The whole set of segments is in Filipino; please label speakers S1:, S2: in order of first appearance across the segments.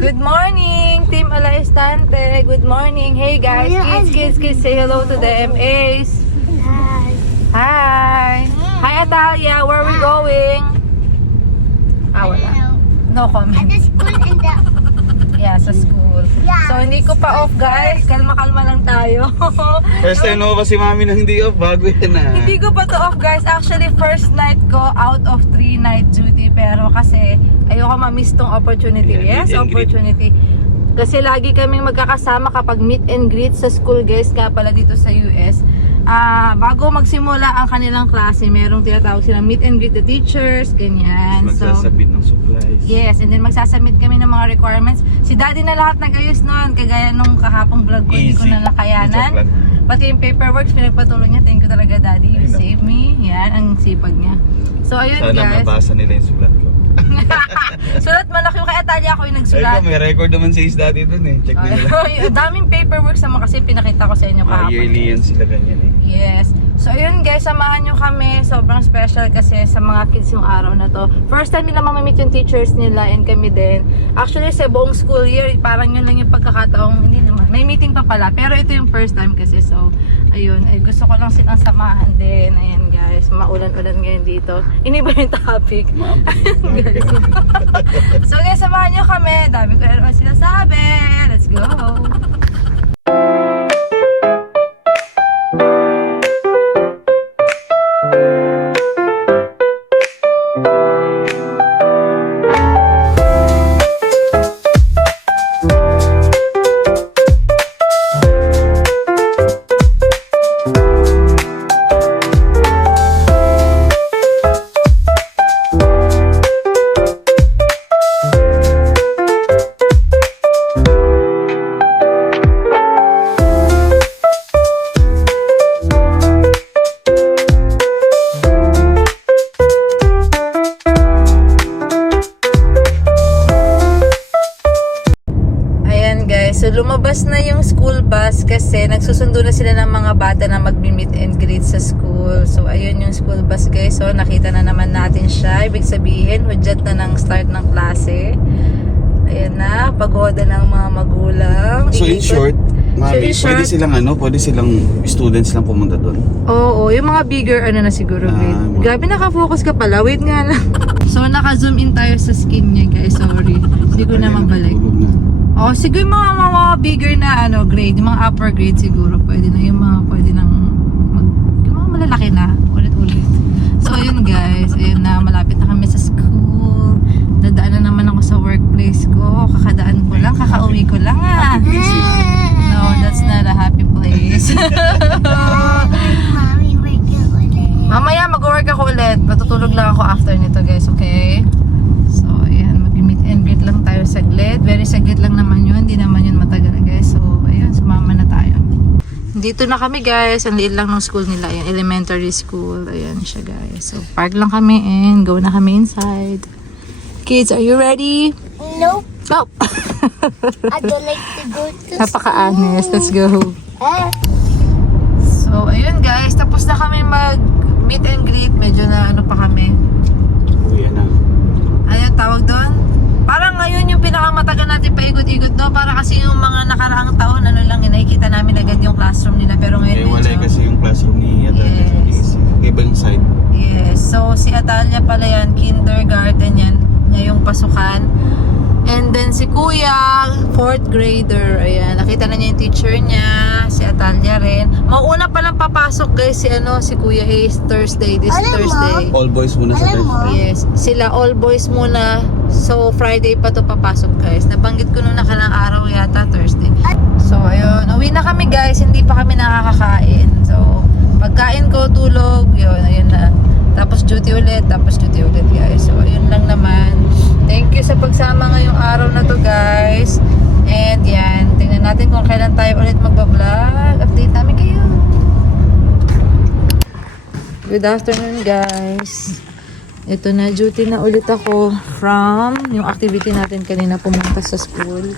S1: Good morning, Team Alaistante. Good morning. Hey guys, kids, kids, kids, say hello to them. Ace. Hi. Hi, Atalia. Where are we going? Ah, wala. No comment.
S2: the school in the
S1: Yeah, sa school.
S2: Yeah.
S1: So, hindi ko pa off, guys. Kalma-kalma lang tayo.
S3: First time na si mami na hindi off, bago yan ah.
S1: Hindi ko pa to off guys. Actually, first night ko out of three night duty. Pero kasi ayoko ma-miss tong opportunity.
S3: Yeah,
S1: Yes,
S3: meet and greet.
S1: opportunity. Kasi lagi kaming magkakasama kapag meet and greet sa school guys nga pala dito sa US. Ah, bago magsimula ang kanilang klase, merong tinatawag silang meet and greet the teachers, ganyan. So,
S3: Magsasabit supplies.
S1: Yes, and then magsasubmit kami ng mga requirements. Si Daddy na lahat nag-ayos noon, kagaya nung kahapong vlog ko, hindi ko na nakayanan. Pati yung paperwork, pinagpatuloy niya. Thank you talaga, Daddy. You
S3: Ay,
S1: saved me. Yan, ang sipag niya. So, ayun
S3: Sana
S1: guys.
S3: mabasa nila yung sulat ko.
S1: Sulat malaki yung kaya Talia ako yung
S3: Ay,
S1: nagsulat.
S3: may record naman si dati dun eh. Check nila.
S1: Ay, ang daming paperwork sa mga kasi pinakita ko sa inyo
S3: Ah,
S1: kahapon.
S3: yearly yan sila ganyan eh.
S1: Yes. So, ayun guys, samahan nyo kami. Sobrang special kasi sa mga kids yung araw na to. First time nila mamamit yung teachers nila and kami din. Actually, sa buong school year, parang yun lang yung pagkakataong, hindi naman. May meeting pa pala. Pero ito yung first time kasi. So, ayun. Ay, gusto ko lang silang samahan din. Ayan guys, maulan-ulan ngayon dito. Iniba yung topic. so guys, samahan nyo kami. Dami ko naman sinasabi. Let's go.
S3: Mami,
S1: So, in
S3: pwede silang ano, pwede silang students lang pumunta doon.
S1: Oo, yung mga bigger ano na siguro,
S3: Ah,
S1: grade.
S3: mga-
S1: Gabi nakafocus ka pala, wait nga lang. so naka-zoom in tayo sa skin niya guys, sorry. Hindi ko na mabalik.
S3: Tulog na.
S1: Oh, siguro yung mga, mga, mga bigger na ano grade, yung mga upper grade siguro pwede na yung mga pwede nang mag, yung mga malalaki na ulit-ulit. So ayun guys, ayun na malapit na kami sa school. Dadaan na naman ako sa workplace ko. Kakadaan ko lang, kakauwi ko lang ah. No, that's not a happy place.
S2: Mommy, wake up ulit.
S1: Mamaya mag-work ako ulit. Patutulog lang ako after nito guys, okay? So, ayan, mag-meet and greet lang tayo saglit. Very saglit lang naman yun. Hindi naman yun matagal guys. So, ayun, sumama na tayo. Dito na kami guys. Ang liit lang ng school nila. Ayan, elementary school. Ayan siya guys. So, park lang kami and go na kami inside. Kids, are you ready?
S2: Nope,
S1: No!
S2: I don't like to go to
S1: Napaka-honest. Let's go.
S2: Ah,
S1: So, ayun guys. Tapos na kami mag meet and greet. Medyo na ano pa kami.
S3: Uwi na.
S1: ano tawag doon? Parang ngayon yung pinakamatagal natin paikot-ikot no? Para kasi yung mga nakaraang taon, ano lang, yun, nakikita namin agad yung classroom nila. Pero ngayon
S3: Eh, wala
S1: medyo...
S3: kasi yung classroom ni Adana.
S1: Yes.
S3: Ibang side.
S1: Yes. So, si Atalia pala yan, kindergarten yan, ngayong pasukan. And then si Kuya, fourth grader. Ayan, nakita na niya yung teacher niya, si Atalia rin. Mauna pa lang papasok guys si ano, si Kuya Ace Thursday, this
S2: Alam mo?
S1: Thursday.
S3: All boys muna sa
S2: Alam mo?
S3: Thursday.
S1: Yes, sila all boys muna. So Friday pa to papasok guys. Nabanggit ko nung nakalang araw yata Thursday. So ayun, uwi na kami guys. Hindi pa kami nakakakain. So pagkain ko, tulog, yun, ayun na. Tapos duty ulit, tapos duty ulit guys. So ayun lang naman. Thank you sa pagsama ngayong araw na to guys. And yan, tingnan natin kung kailan tayo ulit magbablog. Update namin kayo. Good afternoon guys. Ito na, duty na ulit ako from yung activity natin kanina pumunta sa school.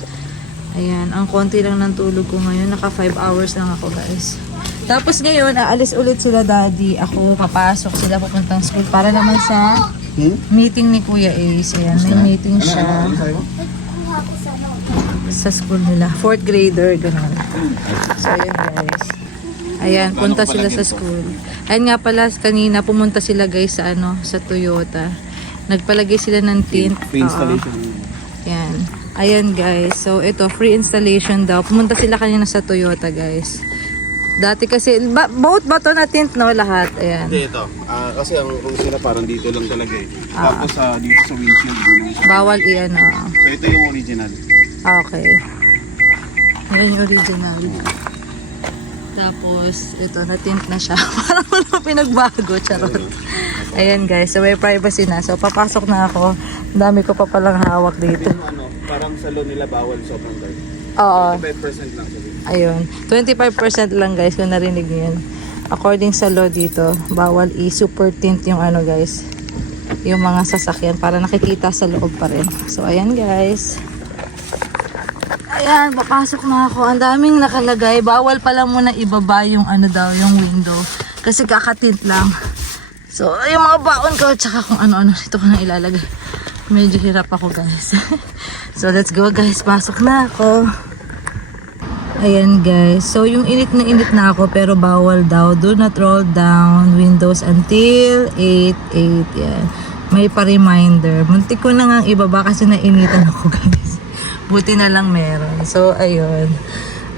S1: Ayan, ang konti lang ng tulog ko ngayon. Naka 5 hours lang ako guys. Tapos ngayon, aalis ulit sila daddy. Ako, papasok sila pupuntang school para naman sa
S3: Hmm?
S1: meeting ni Kuya Ace. Ayan, may meeting siya.
S3: Ano, ano, ano,
S2: sa ano.
S1: sa school nila. Fourth grader, ganun. So, ayun guys. Ayan, punta sila sa school. Ayun nga pala, kanina pumunta sila guys sa ano, sa Toyota. Nagpalagay sila ng tint.
S3: Installation.
S1: Yan. Ayan guys. So ito, free installation daw. Pumunta sila kanina sa Toyota guys. Dati kasi, ba, both ba to na tint no? Lahat. Ayan.
S3: Hindi, ito. Ah, kasi ang rules nila parang dito lang talaga eh. Tapos ah, dito sa windshield. yung-
S1: Bawal iyan o.
S3: So ito yung original.
S1: Okay. Yan yung original. Tapos, ito, na-tint na siya. Parang wala pinagbago. Charot. Ayan guys, so may privacy na. So papasok na ako. Ang dami ko pa palang hawak dito.
S3: Yung ano, parang salon nila bawal sobrang dark.
S1: Oo.
S3: 25% lang.
S1: Ayun. 25% lang guys kung narinig niyo yun. According sa law dito, bawal i-super tint yung ano guys. Yung mga sasakyan para nakikita sa loob pa rin. So ayan guys. Ayan, papasok na ako. Ang daming nakalagay. Bawal pala muna ibaba yung ano daw, yung window. Kasi kakatint lang. So, yung mga baon ko, tsaka kung ano-ano dito ko na ilalagay. Medyo hirap ako guys. so, let's go guys. Pasok na ako. Ayan guys. So yung init na init na ako pero bawal daw. Do not roll down windows until 8, 8. Yan. May pa-reminder. Muntik ko na nga ibaba kasi nainitan ako guys. Buti na lang meron. So ayun.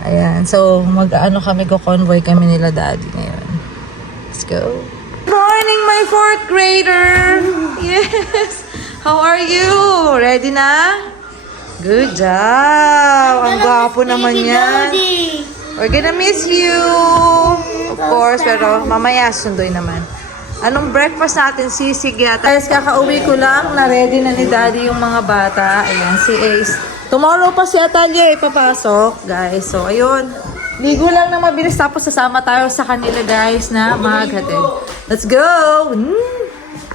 S1: Ayan. So mag-ano kami ko convoy kami nila daddy ngayon. Let's go. Morning my fourth grader. Yes. How are you? Ready na? Good job! Ang gwapo naman yan. We're gonna miss you! Of course, pero mamaya sundoy naman. Anong breakfast natin? Sisig yata. Guys, kakauwi ko lang. Na-ready na ni Daddy yung mga bata. Ayan, si Ace. Tomorrow pa si Atalia ipapasok, guys. So, ayun. Ligo lang na mabilis tapos sasama tayo sa kanila, guys, na maghatid. Let's go! Mm.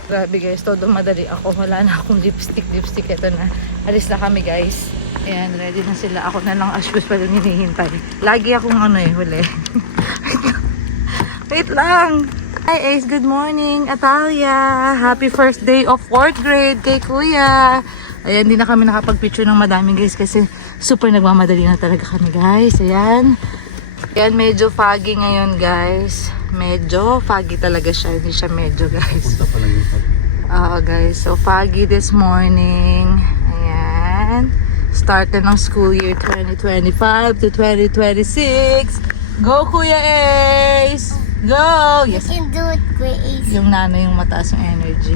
S1: Grabe guys, todo madali ako. Wala na akong lipstick, lipstick. Ito na. Alis na kami guys. Ayan, ready na sila. Ako na lang as usual yung hinihintay. Lagi akong ano eh, huli. Wait lang. Hi Ace, good morning. Atalia, happy first day of fourth grade kay Kuya. Ayan, di na kami nakapag-picture ng madaming guys kasi super nagmamadali na talaga kami guys. Ayan. Ayan, medyo foggy ngayon guys. Medyo foggy talaga siya. Hindi siya medyo guys.
S3: Punta pa lang yung pag...
S1: Oo guys, so foggy this morning. Ayan. Start na ng school year 2025 to 2026. Go Kuya Ace! Go! Yes.
S2: can do it, Grace.
S1: Yung nanay yung mataas yung energy.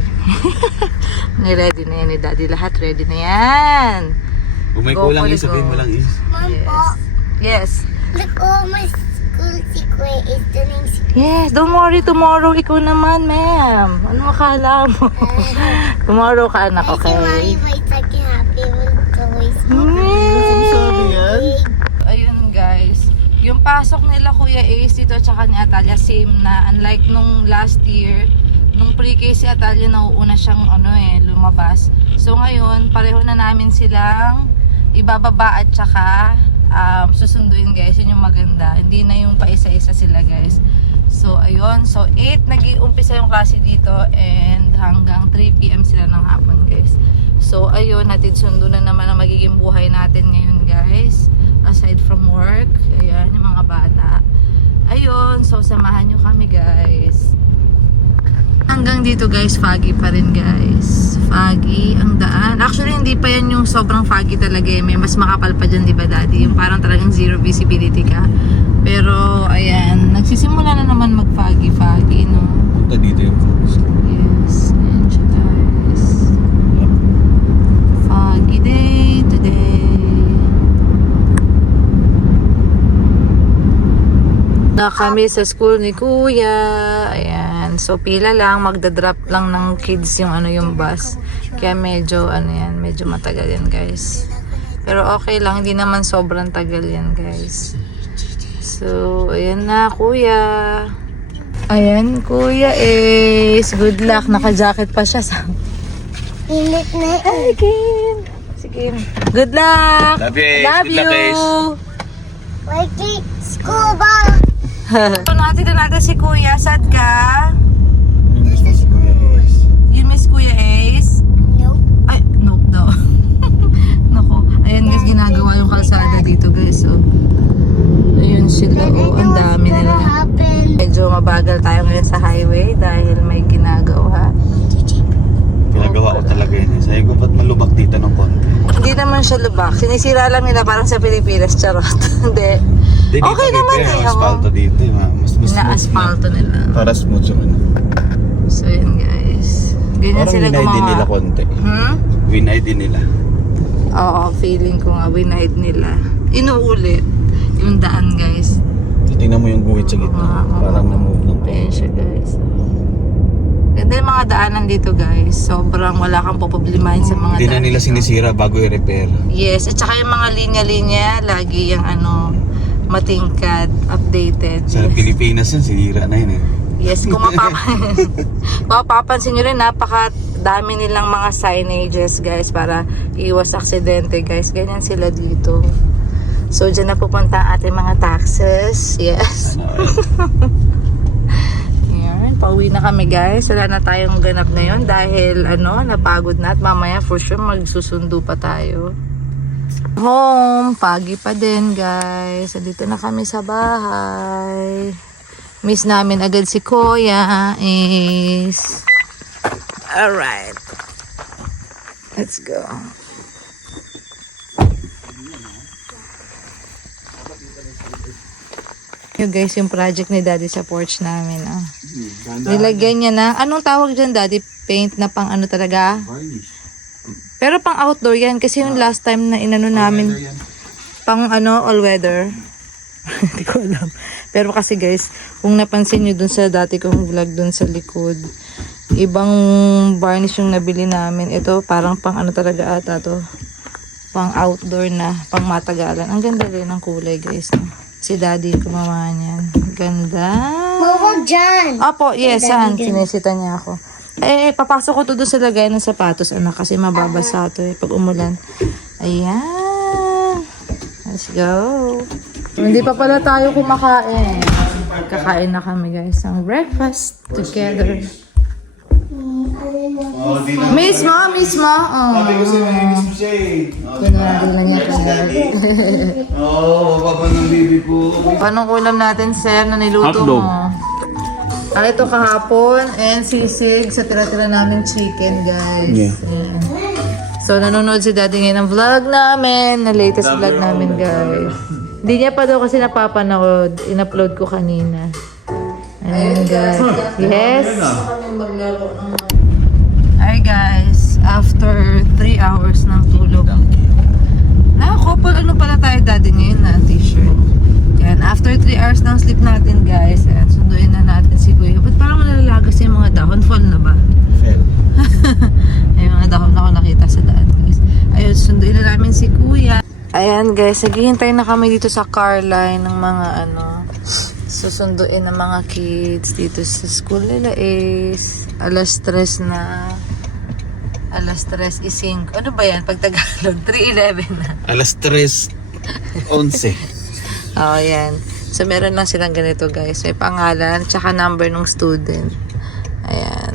S1: Ni-ready na yan ni Daddy. Lahat ready na yan.
S3: Kung may
S1: Go
S3: kulang is, sabihin mo lang is.
S1: Yes.
S2: po,
S1: Yes.
S2: Look all my school secret is doing
S1: Yes, don't worry. Tomorrow, ikaw naman, ma'am. Ano akala mo? Tomorrow ka, anak,
S2: I see mommy
S1: okay?
S2: by talking happy with toys.
S3: Yan?
S1: Ayun guys, yung pasok nila Kuya Ace dito tsaka ni Atalia same na unlike nung last year nung pre-K si Atalia nauuna siyang ano eh lumabas. So ngayon pareho na namin silang ibababa at tsaka um, susunduin guys. Yun yung maganda. Hindi na yung paisa-isa sila guys. So ayun, so 8 nag-uumpisa yung klase dito and hanggang 3pm sila ng hapon guys. So ayun, natin sundo na naman ang magiging buhay natin ngayon guys. Aside from work, ayan, yung mga bata. Ayun, so samahan nyo kami guys. Hanggang dito guys, foggy pa rin guys. Foggy ang daan. Actually, hindi pa yan yung sobrang foggy talaga eh. May mas makapal pa dyan, di ba daddy? Yung parang talagang zero visibility ka. Pero, ayan, nagsisimula na naman mag-foggy-foggy, no?
S3: Punta dito yung focus.
S1: Yes, siya guys. Foggy day today. Na kami sa school ni Kuya. Ayan. So pila lang, magda-drop lang ng kids yung ano yung bus. Kaya medyo ano yan, medyo matagal yan guys. Pero okay lang, hindi naman sobrang tagal yan guys. So, ayan na Kuya. Ayan, Kuya Ace. Good luck. Naka-jacket pa siya sa...
S2: Init na
S1: Hi, Kim. Si Kim. Good luck.
S3: Love you.
S1: Love you.
S2: Wait, school ball.
S1: so, natin na natin si Kuya. Sad ka? dito guys. So, ayun
S2: sila.
S1: Oh, ang dami nila. Medyo mabagal tayo ngayon sa highway dahil may ginagawa.
S3: Ginagawa ko talaga yun. Eh. Sabi ko, ba't malubak dito ng konti?
S1: Hindi naman siya lubak. Sinisira lang nila parang sa Pilipinas, charot. Hindi.
S3: Dito,
S1: okay
S3: dito,
S1: naman
S3: eh. Asfalto dito. Eh. Mas, mas
S1: Na-asfalto nila.
S3: Para smooth yung ano.
S1: So yun guys. Ganyan
S3: parang
S1: sila
S3: gumawa. Parang nila konti.
S1: Hmm?
S3: Winay din nila.
S1: Oo, feeling ko nga winide nila. Inuulit yung daan guys.
S3: So, tingnan mo yung guhit sa gitna.
S1: Oo.
S3: Parang na-move ng
S1: Ayan
S3: konti.
S1: siya guys. Ganda yung mga daanan dito guys. Sobrang wala kang poproblemahin sa mga
S3: Hindi na
S1: daan.
S3: nila sinisira bago i-repair.
S1: Yes, at saka yung mga linya-linya, lagi yung ano, matingkad, updated.
S3: Sa
S1: Yes.
S3: Pilipinas yun, sinira na yun eh.
S1: Yes, kung mapapansin, kung mapapansin nyo rin, napaka dami nilang mga signages, guys, para iwas aksidente, guys. Ganyan sila dito. So, dyan na pupunta ang ating mga taxes. Yes.
S3: Ano, eh.
S1: Yan, pauwi na kami, guys. Wala na tayong ganap na yon dahil, ano, napagod na at mamaya for sure magsusundo pa tayo. Home, pagi pa din, guys. Dito na kami sa bahay. Miss namin agad si Kuya is... Alright. Let's go. Yung guys, yung project ni Daddy sa porch namin. Oh. Nilagyan niya na, anong tawag dyan Daddy? Paint na pang ano talaga? Pero pang outdoor yan kasi yung last time na inano namin pang ano all weather. Hindi ko alam. Pero kasi guys, kung napansin nyo dun sa dati kong vlog dun sa likod, ibang varnish yung nabili namin. Ito parang pang ano talaga ata to. Pang outdoor na, pang matagalan. Ang ganda rin ng kulay guys. No? Si daddy gumawa niyan. Ganda.
S2: Mama John.
S1: Opo, yes, san. Sinisita niya ako. Eh, papasok ko to doon sa lagay ng sapatos, anak, kasi mababasa to eh, pag umulan. Ayan. Let's go. Hindi pa pala tayo kumakain. Kakain na kami, guys, ng breakfast together.
S3: Oh, di na.
S1: Miss mo, miss mo. Oh.
S3: Sabi ko sa'yo, may miss mo siya eh. Oh, di ba?
S1: Kunwari lang niya,
S3: Si Daddy. Oo, oh, baba ng baby po.
S1: Paano ulam natin, sir, na niluto
S3: Hotdog.
S1: mo? Ah, ito kahapon and sisig sa tira-tira namin chicken, guys.
S3: Yeah.
S1: So, nanonood si daddy ngayon ng vlog namin, na latest vlog namin, guys. Hindi niya pa daw kasi napapanood. In-upload ko kanina. Ayan, guys. Yes. Hi, guys. After 3 hours ng tulog. Nakakopal, ano pala tayo daddy ngayon na t-shirt. Yan, after 3 hours ng sleep natin guys, ayan, sunduin na natin si Kuya. Ba't parang malalagas yung mga dahon? Fall na ba?
S3: Fell.
S1: Ay, mga dahon na ako nakita sa daan guys. Ayun, sunduin na namin si Kuya. Ayan guys, naghihintay na kami dito sa car line ng mga ano, susunduin ng mga kids dito sa school nila is alas 3 na alas 3 ising. Ano ba yan? Pag Tagalog, 3.11 na.
S3: Alas 3, 11.
S1: Oo, yan. So, meron lang silang ganito, guys. May pangalan, tsaka number ng student. Ayan.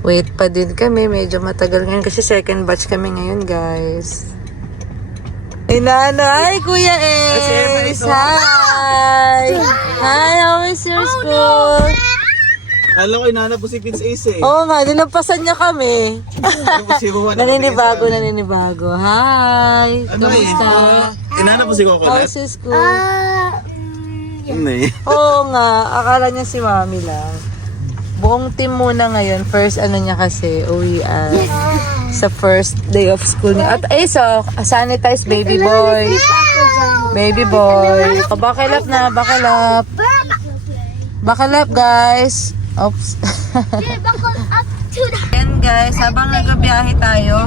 S1: Wait pa din kami. Medyo matagal ngayon kasi second batch kami ngayon, guys. Ay, Kuya Ace! Hi! Hi, how is your school?
S3: Akala ko inanap po si Vince Ace eh.
S1: Oo nga, nilampasan niya kami. Naninibago, naninibago. Hi!
S3: Ano eh?
S1: Kamusta?
S3: Inanap po si Coconut?
S1: How's your school?
S2: Uh,
S3: Ano eh?
S1: Oo nga, akala niya si mami lang. Buong team muna ngayon, first ano niya kasi, uwian. Sa first day of school niya. At ay, so, sanitize baby boy. Baby boy. O, up na. Buckle up, guys. Oops. Ayan guys, habang nagbabiyahe tayo,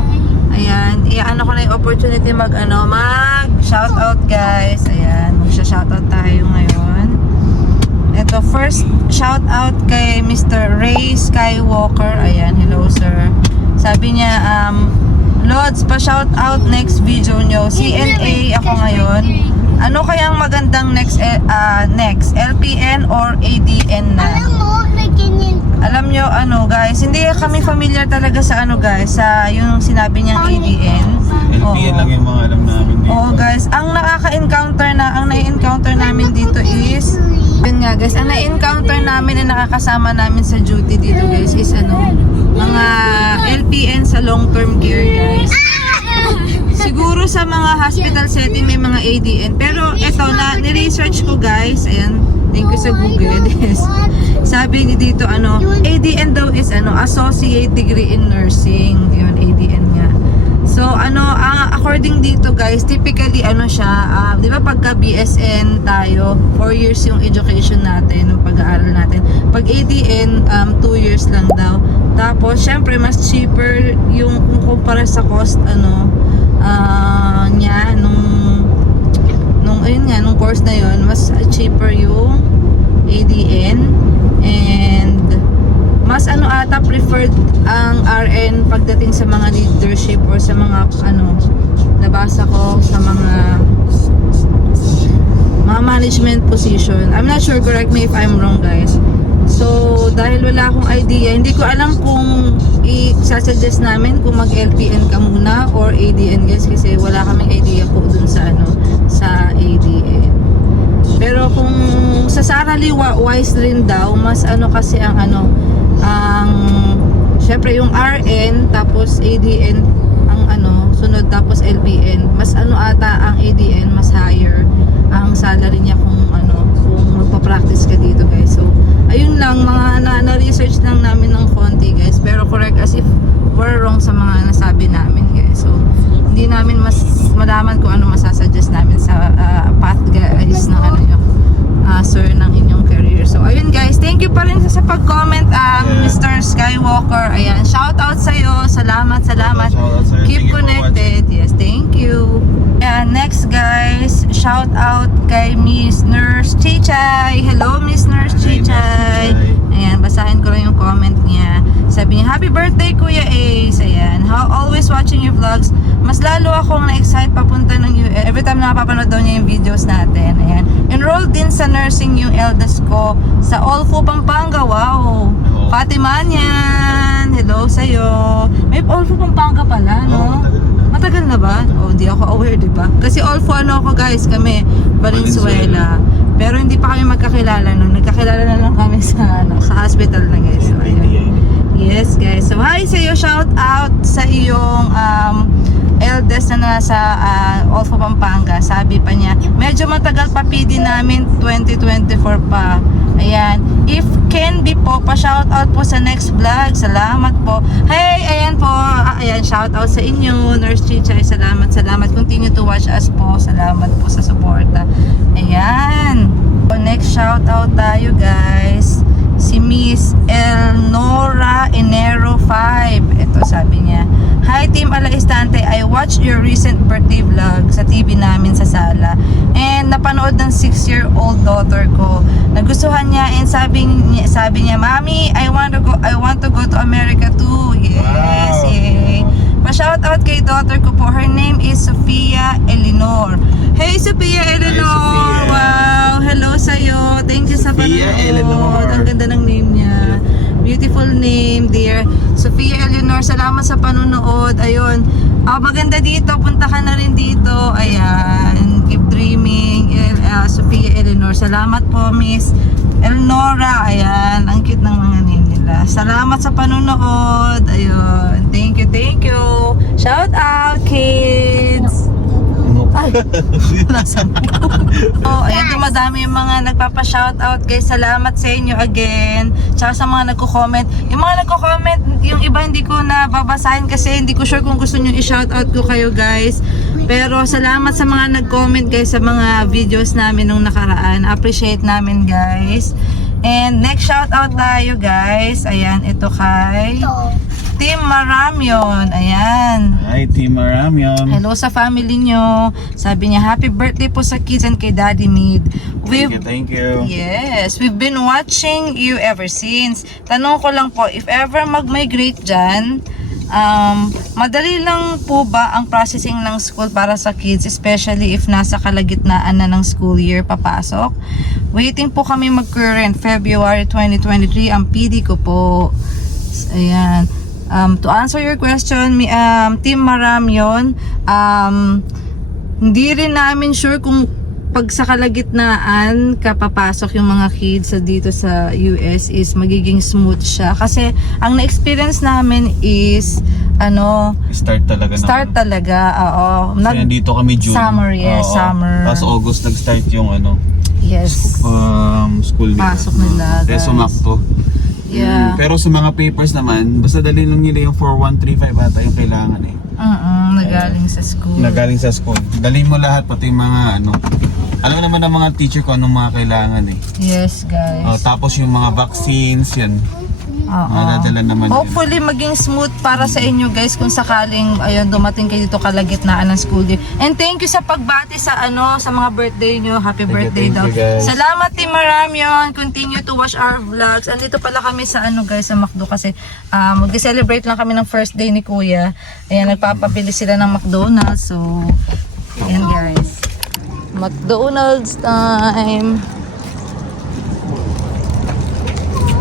S1: ayan, iano ko na yung opportunity mag, ano, mag shoutout guys. Ayan, magsha-shoutout tayo ngayon. Ito, first shoutout kay Mr. Ray Skywalker. Ayan, hello sir. Sabi niya, um, Lods, pa-shoutout next video nyo. CNA ako ngayon. Ano kayang magandang next, eh, ah, next? LPN or ADN na?
S2: Alam mo, nagganyan.
S1: Alam nyo, ano guys, hindi kami familiar talaga sa ano guys, sa yung sinabi niyang ADN.
S3: LPN lang yung mga alam namin dito.
S1: Oo guys, ang nakaka-encounter na, ang na-encounter namin dito is, yun nga guys, ang na-encounter namin na nakakasama namin sa duty dito guys is ano, mga LPN sa long-term care guys. Siguro sa mga hospital setting may mga ADN. Pero ito na, ni-research ko guys. Ayan, thank you sa Google. Yes. Sabi ni dito ano, ADN daw is ano, Associate Degree in Nursing. Yun, ADN nga. So ano, ang according dito guys, typically ano siya, ah, 'di ba pagka BSN tayo, 4 years yung education natin, yung pag-aaral natin. Pag ADN, um 2 years lang daw. Tapos syempre mas cheaper yung kung kumpara sa cost ano ah niya nung ayun nga nung course na yon mas cheaper yung ADN and mas ano ata preferred ang RN pagdating sa mga leadership or sa mga ano nabasa ko sa mga mga management position. I'm not sure, correct me if I'm wrong guys. So, dahil wala akong idea, hindi ko alam kung i-suggest namin kung mag-LPN ka muna or ADN guys kasi wala kaming idea po dun sa ADN. Pero kung wa- wise rin daw, mas ano kasi ang ano, ang syempre yung RN tapos ADN ang ano, sunod tapos LPN. Mas ano ata ang ADN, mas higher ang salary niya kung ano, kung magpa-practice ka dito guys. So, ayun lang, mga na, na-research lang namin ng konti guys. Pero correct as if we're wrong sa mga nasabi namin guys. So, hindi namin mas malaman kung ano masasuggest namin sa ah, path guys ng ano yung ah, sir ng inyong career. So, ayun guys, thank you pa rin sa, sa pag-comment um,
S3: Yeah.
S1: Mr. Skywalker. Ayan, shout out sa iyo. Salamat, salamat.
S3: Sa'yo.
S1: Keep
S3: Thank
S1: connected. Yes, thank you. Ayan, next guys, shout out kay Miss Nurse Chichay. Hello, Miss Nurse. Chichay. Ayan, basahin ko lang yung comment niya. Sabi niya, Happy birthday, Kuya Ace. Ayan, how always watching your vlogs. Mas lalo akong na-excite papunta ng US. Every time na napapanood daw niya yung videos natin. Ayan. Enrolled din sa nursing yung eldest ko sa Olfo, Pampanga. Wow.
S3: Oh.
S1: Fatima niyan. Hello sa'yo. May Olfo, Pampanga pala, no?
S3: Matagal na.
S1: Matagal na ba? O, hindi ako aware, di ba? Kasi Olfo, ano ako guys, kami, Valenzuela. Pero hindi pa kami magkakilala no. Nagkakilala na lang kami sa, ano, sa hospital na guys. So, ayun.
S3: ADN.
S1: Yes, guys. So, hi sa iyo. Shout out sa iyong um, eldest na nasa uh, Olfo, Pampanga. Sabi pa niya, medyo matagal pa PD namin, 2024 pa. Ayan. If can be po, pa-shout out po sa next vlog. Salamat po. Hey, ayan po. Ah, Ayan, shout out sa inyo. Nurse Chichay, salamat, salamat. Continue to watch us po. Salamat po sa suporta. Ayan. So, next shout out tayo, guys si Miss Elnora Enero 5. Ito sabi niya, Hi Team Ala Estante, I watched your recent birthday vlog sa TV namin sa sala. And napanood ng 6-year-old daughter ko. Nagustuhan niya and sabi niya, sabi niya, Mami, I want to go I want to go to America too. Yes,
S3: Wow.
S1: yay. Pa-shout out kay daughter ko po. Her name is Sophia Elinor. Hey Sophia Elinor!
S3: Sophia.
S1: Wow! Hello sa'yo. Thank you sa
S3: Sophia
S1: panonood.
S3: Eleanor.
S1: Ang ganda ng name niya. Beautiful name, dear. Sophia Eleanor, salamat sa panonood. Ayun. Ah, maganda dito. Punta ka na rin dito. Ayan. Keep dreaming. Ah, Sophia Eleanor. Salamat po, Miss Elnora. Ayan. Ang cute ng mga name nila. Salamat sa panonood. Ayun. Thank you, thank you. Shout out, kids. Ay, nasa Oh, ayan dumadami yung mga nagpapa-shoutout guys. Salamat sa inyo again. Tsaka sa mga nagko-comment. Yung mga nagko-comment, yung iba hindi ko nababasahin kasi hindi ko sure kung gusto nyo i-shoutout ko kayo guys. Pero salamat sa mga nag-comment guys sa mga videos namin nung nakaraan. Appreciate namin guys. And next shoutout tayo guys. Ayan, ito kay Team Maramyon. Ayan.
S3: Hi, Team Aramyon.
S1: Hello sa family nyo. Sabi niya, happy birthday po sa kids and kay Daddy Mid.
S3: Thank
S1: We've,
S3: you, thank you.
S1: yes, we've been watching you ever since. Tanong ko lang po, if ever mag-migrate dyan, um, madali lang po ba ang processing ng school para sa kids, especially if nasa kalagitnaan na ng school year papasok? Waiting po kami mag-current February 2023, ang PD ko po. Ayan. Um, to answer your question, um, Team Maram yun, um, hindi rin namin sure kung pag sa kalagitnaan kapapasok yung mga kids sa dito sa US is magiging smooth siya. Kasi ang na-experience namin is ano,
S3: Start talaga
S1: start talaga, oo. Nag,
S3: nandito kami June.
S1: Summer, yes,
S3: Oo.
S1: summer.
S3: Tapos August nag-start yung ano,
S1: yes.
S3: um, school nila.
S1: Pasok nila,
S3: Kaya
S1: guys.
S3: sumakto.
S1: Yeah.
S3: Mm, Pero sa mga papers naman, basta dali lang nila yung 4135 ata yung kailangan eh.
S1: Mm nagaling sa school.
S3: Na galing sa school. Dali mo lahat pati yung mga ano. Alam naman ng mga teacher ko anong mga kailangan eh.
S1: Yes, guys.
S3: Oh, tapos yung mga vaccines, yan.
S1: Oo.
S3: Madadala naman yun.
S1: Hopefully maging smooth para sa inyo guys kung sakaling ayun dumating kayo dito kalagitnaan ng school day. And thank you sa pagbati sa ano sa mga birthday nyo. Happy
S3: Thank you,
S1: birthday
S3: thank
S1: daw.
S3: you, guys.
S1: Salamat Team Maramyon. Continue to watch our vlogs. Andito pala kami sa ano guys sa McDo kasi ah, mag-celebrate lang kami ng first day ni Kuya. Ayan nagpapabili sila ng McDonald's. So ayan guys. McDonald's time.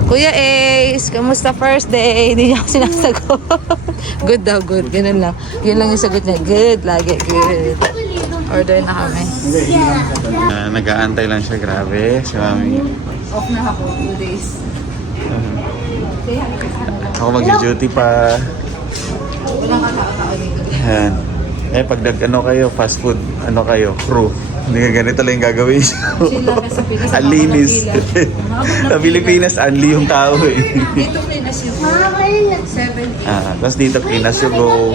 S1: Kuya Ace, kamusta first day? Hindi niya ako sinasagot. good daw, good. Ganun lang. Yun lang yung sagot niya. Good, lagi, good. Order na kami.
S3: Uh, nag-aantay lang siya, grabe. Si Mami.
S1: Off na ako, two days.
S3: Ako mag-duty pa.
S1: Walang katao-tao dito.
S3: Yan. Eh, pag nag ano kayo, fast food, ano kayo, crew. Hindi ka ganito lang yung gagawin. Ang linis. sa Pilipinas, anli yung tao eh.
S1: Dito Pinas yung
S2: Mama,
S1: 7
S3: Ah, tapos dito, Pinas you go.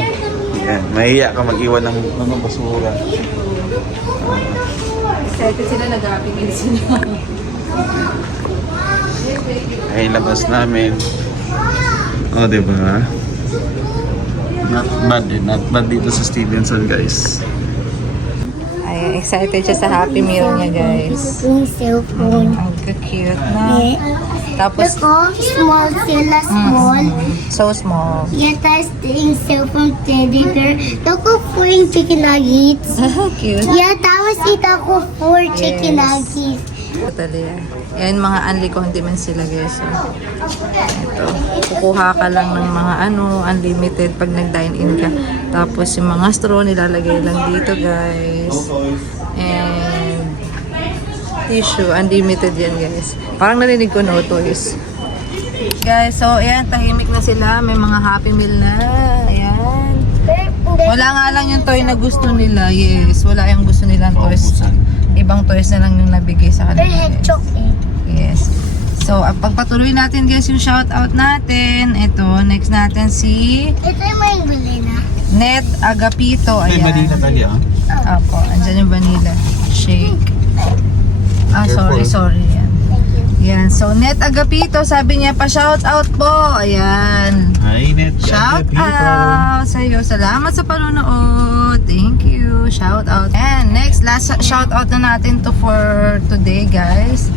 S3: Yan. Mahiya ka mag-iwan ng ano, basura.
S1: Excited sila nag-happy sila.
S3: Ay, labas namin. O, oh, diba? Not bad eh. Not bad dito sa Stevenson, guys.
S1: Ay, excited siya sa happy meal niya, guys.
S2: yung cellphone.
S1: Ang cute na.
S2: Eh,
S1: Tapos,
S2: Look, oh, small sila, small.
S1: so small.
S2: Yeah, tapos yung cellphone teddy bear. Oh, four yung chicken nuggets.
S1: cute.
S2: Yeah, tapos ito ko four chicken nuggets.
S1: Totally. Yan, mga unli condiments sila guys. So, ito. Kukuha ka lang ng mga ano, unlimited pag nag-dine-in ka. Tapos yung mga straw nilalagay lang dito guys. And tissue, unlimited yan guys. Parang narinig ko no toys. Guys, so ayan, tahimik na sila. May mga happy meal na. Ayan. Wala nga lang yung toy na gusto nila. Yes, wala yung gusto nilang toys. Ibang toys na lang yung nabigay sa kanila. Yes. So, pagpatuloy natin guys yung shout out natin. Ito, next natin si
S2: Ito yung may na.
S1: Net Agapito.
S3: Ay, mali na
S1: Ayan.
S3: tali ah.
S1: Apo, andyan yung vanilla shake. Ah, sorry, sorry. Yan. Yan. So, Net Agapito, sabi niya pa shout out po. Ayan.
S3: Hi, net.
S1: Shout out sa iyo. Salamat sa panonood. Thank you. Shout out. And next, last shout out na natin to for today, guys.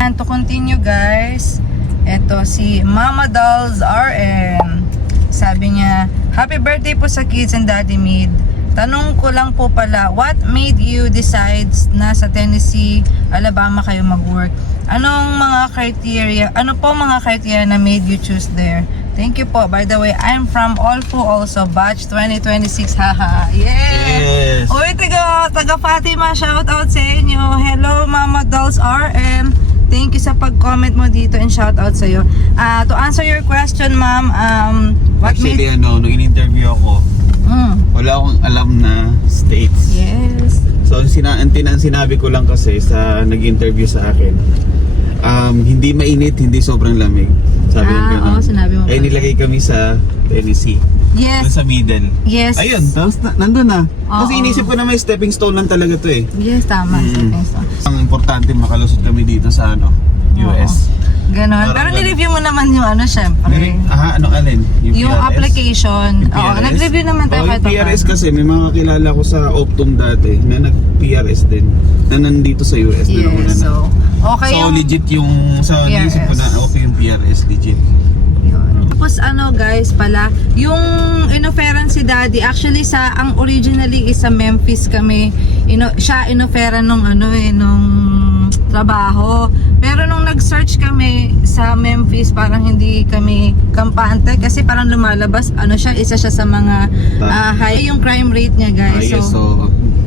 S1: And to continue, guys, ito si Mama Dolls RM. Sabi niya, Happy birthday po sa kids and Daddy Mid. Tanong ko lang po pala, what made you decide na sa Tennessee, Alabama kayo mag-work? Anong mga criteria, ano po mga criteria na made you choose there? Thank you po. By the way, I'm from Olfu also, batch 2026. Haha.
S3: Yes.
S1: Yes. Uy, taga, taga Fatima, shout out sa inyo. Hello, Mama Dolls RM. Thank you sa pag-comment mo dito and shout out sa iyo. Ah, to answer your question, ma'am, um, what
S3: Actually,
S1: made...
S3: ano, nung in-interview ako,
S1: Mm,
S3: wala akong alam na states.
S1: yes.
S3: So, sina ang sinabi ko lang kasi sa nag-interview sa akin, um, hindi mainit, hindi sobrang lamig. Sabi ko
S1: Ah,
S3: ganun.
S1: oo, sinabi mo
S3: Ay,
S1: pala.
S3: nilagay kami sa Tennessee. Doon
S1: Yes.
S3: sa middle.
S1: Yes.
S3: Ayun, tapos na, nandun na. Kasi
S1: Oo.
S3: inisip ko na may stepping stone lang talaga to eh.
S1: Yes, tama.
S3: Mm.
S1: Stepping stone.
S3: Ang importante makalusot kami dito sa ano, US.
S1: Ganon.
S3: Parang
S1: Pero
S3: ganun.
S1: nireview mo naman yung ano, syempre.
S3: Direct, aha, anong alin?
S1: Yung
S3: PRS?
S1: application.
S3: Yung
S1: Oo,
S3: PRS?
S1: nag-review naman tayo
S3: Oo,
S1: kahit
S3: yung PRS
S1: paano.
S3: kasi may mga kilala ko sa Optum dati na nag-PRS din. Na nandito sa US na nauna
S1: Yes,
S3: na.
S1: so, okay
S3: So
S1: yung...
S3: legit yung sa
S1: PRS.
S3: naisip ko na okay yung PRS legit.
S1: Yun. Tapos ano guys pala, yung inoferan si daddy, actually sa, ang originally is sa Memphis kami, ino, siya inoferan nung ano eh, nung trabaho. Pero nung nag-search kami sa Memphis, parang hindi kami kampante kasi parang lumalabas, ano siya, isa siya sa mga ah, high yung crime rate niya guys. so,
S3: so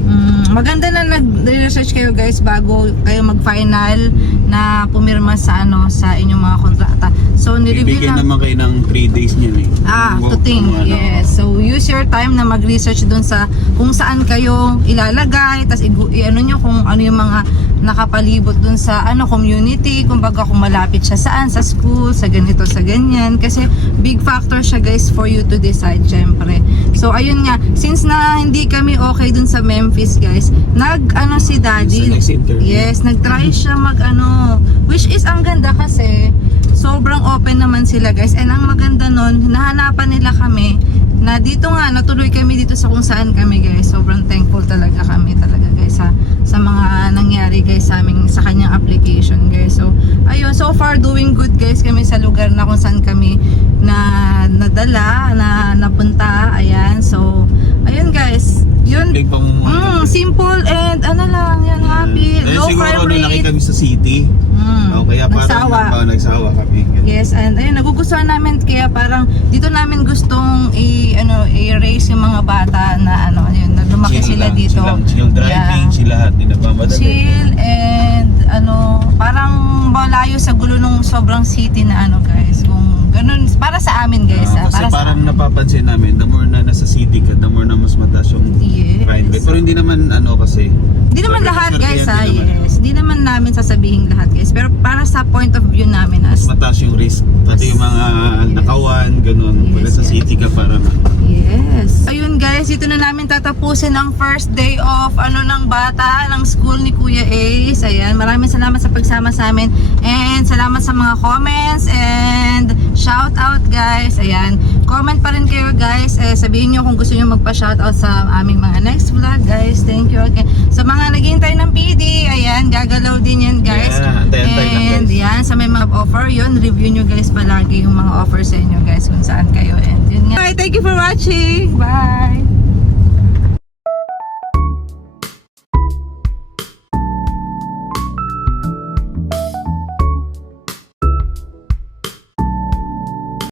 S1: mm, maganda na nag-research kayo guys bago kayo mag-final na pumirma sa ano sa inyong mga kontrata. So nireview
S3: Bibigyan
S1: na
S3: naman kayo ng 3 days niyan eh.
S1: Ah, to think.
S3: kung ano.
S1: Yes. So, use your time na mag-research dun sa kung saan kayo ilalagay, tas i-ano nyo kung ano yung mga nakapalibot dun sa ano community, kung baga kung malapit siya saan, sa school, sa ganito, sa ganyan. Kasi big factor siya guys for you to decide, syempre. So, ayun nga, since na hindi kami okay dun sa Memphis guys, nag ano si daddy.
S3: Sa next interview.
S1: Yes, nag-try siya mag ano, which is ang ganda kasi sobrang open naman sila guys. And ang maganda nun, nahanapan nila kami na dito nga, natuloy kami dito sa kung saan kami guys. Sobrang thankful talaga kami talaga guys sa, sa mga nangyari guys sa aming, sa kanyang application guys. So, ayun, so far doing good guys kami sa lugar na kung saan kami na nadala, na napunta. Ayan, so, ayun guys. Yun,
S3: Big pamumuhay.
S1: Mm, simple and ano lang, yan, happy.
S3: Eh,
S1: Low
S3: siguro
S1: crime rate.
S3: kami sa city.
S1: Mm,
S3: Oh, kaya parang
S1: nagsawa.
S3: oh, nagsawa kami.
S1: Yes, and ayun, nagugustuhan namin kaya parang dito namin gustong i ano i-raise yung mga bata na ano, yun, na lumaki
S3: Chill
S1: sila
S3: lang,
S1: dito.
S3: Chill, lang, chill driving,
S1: Yeah.
S3: chill lahat. Hindi nagmamadali.
S1: Chill and ano, parang malayo sa gulo nung sobrang city na ano guys. Kung ganun, para sa amin guys,
S3: Ah,
S1: ah,
S3: kasi
S1: para sa
S3: parang napapansin namin, the more na nasa city ka, the more na mas mataas yung
S1: Yes.
S3: rate. Pero hindi naman ano kasi.
S1: Hindi naman lahat guys ha,
S3: hindi naman.
S1: yes. Hindi naman namin sasabihin lahat guys. Pero para sa point of view namin as
S3: mataas yung risk. Pati yung mga
S1: Yes.
S3: nakawan, ganun.
S1: Yes,
S3: sa
S1: yes.
S3: city ka parang
S1: Yes. Ayun guys, dito na namin tatapusin ang first day of ano ng bata ng school ni Kuya Ace. Ayan, maraming salamat sa pagsama sa amin and salamat sa mga comments and shout out guys. Ayan, comment pa rin kayo guys. Eh, sabihin nyo kung gusto nyo magpa-shout out sa aming mga next vlog guys. Thank you again. Sa mga naghihintay ng PD, ayan, gagalaw din yan guys.
S3: Yeah, lang,
S1: and yan, sa may mga offer, yun, review nyo guys palagi yung mga offer sa inyo guys kung saan kayo. And yun nga. Bye, thank you for watching. Bye.